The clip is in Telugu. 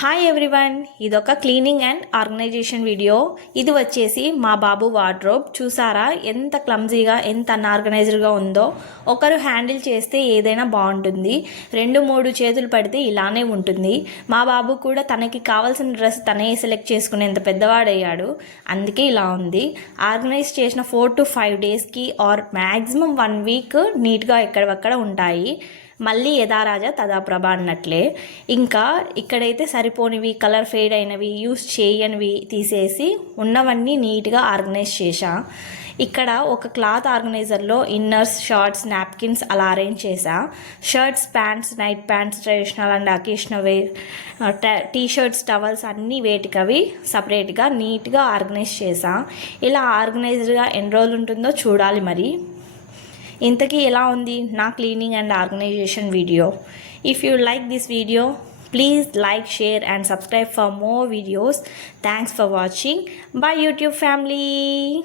హాయ్ ఎవ్రీవన్, ఇదొక క్లీనింగ్ అండ్ ఆర్గనైజేషన్ వీడియో. ఇది వచ్చేసి మా బాబు వార్డ్రోబ్. చూసారా ఎంత క్లమ్జీగా, ఎంత అన్ఆర్గనైజ్డ్గా ఉందో. ఒకరు హ్యాండిల్ చేస్తే ఏదైనా బాగుంటుంది, 2-3 చేతులు పడితే ఇలానే ఉంటుంది. మా బాబు కూడా తనకి కావాల్సిన డ్రెస్ తనే సెలెక్ట్ చేసుకునేంత పెద్దవాడయ్యాడు, అందుకే ఇలా ఉంది. ఆర్గనైజ్ చేసిన 4 to 5 డేస్కి ఆర్ మ్యాక్సిమం 1 వీక్ నీట్గా ఎక్కడవక్కడ ఉంటాయి. మళ్ళీ యథారాజా తదాప్రభ అన్నట్లే. ఇంకా ఇక్కడైతే సరిపోనివి, కలర్ ఫేడ్ అయినవి, యూస్ చేయనివి తీసేసి ఉన్నవన్నీ నీట్గా ఆర్గనైజ్ చేశా. ఇక్కడ ఒక క్లాత్ ఆర్గనైజర్లో ఇన్నర్స్, షార్ట్స్, నాప్కిన్స్ అలా అరేంజ్ చేశా. Shirts, pants, night pants, traditional and occasional wear, T-shirts, towels అన్నీ వేటికవి సపరేట్గా నీట్గా ఆర్గనైజ్ చేశా. ఇలా ఆర్గనైజ్డ్గా ఎన్ని రోజులు ఉంటుందో చూడాలి మరి. ఇంతకీ ఎలా ఉంది నా cleaning and organisation video? If you like this video, please like, share and subscribe for more videos. Thanks for watching. Bye YouTube family.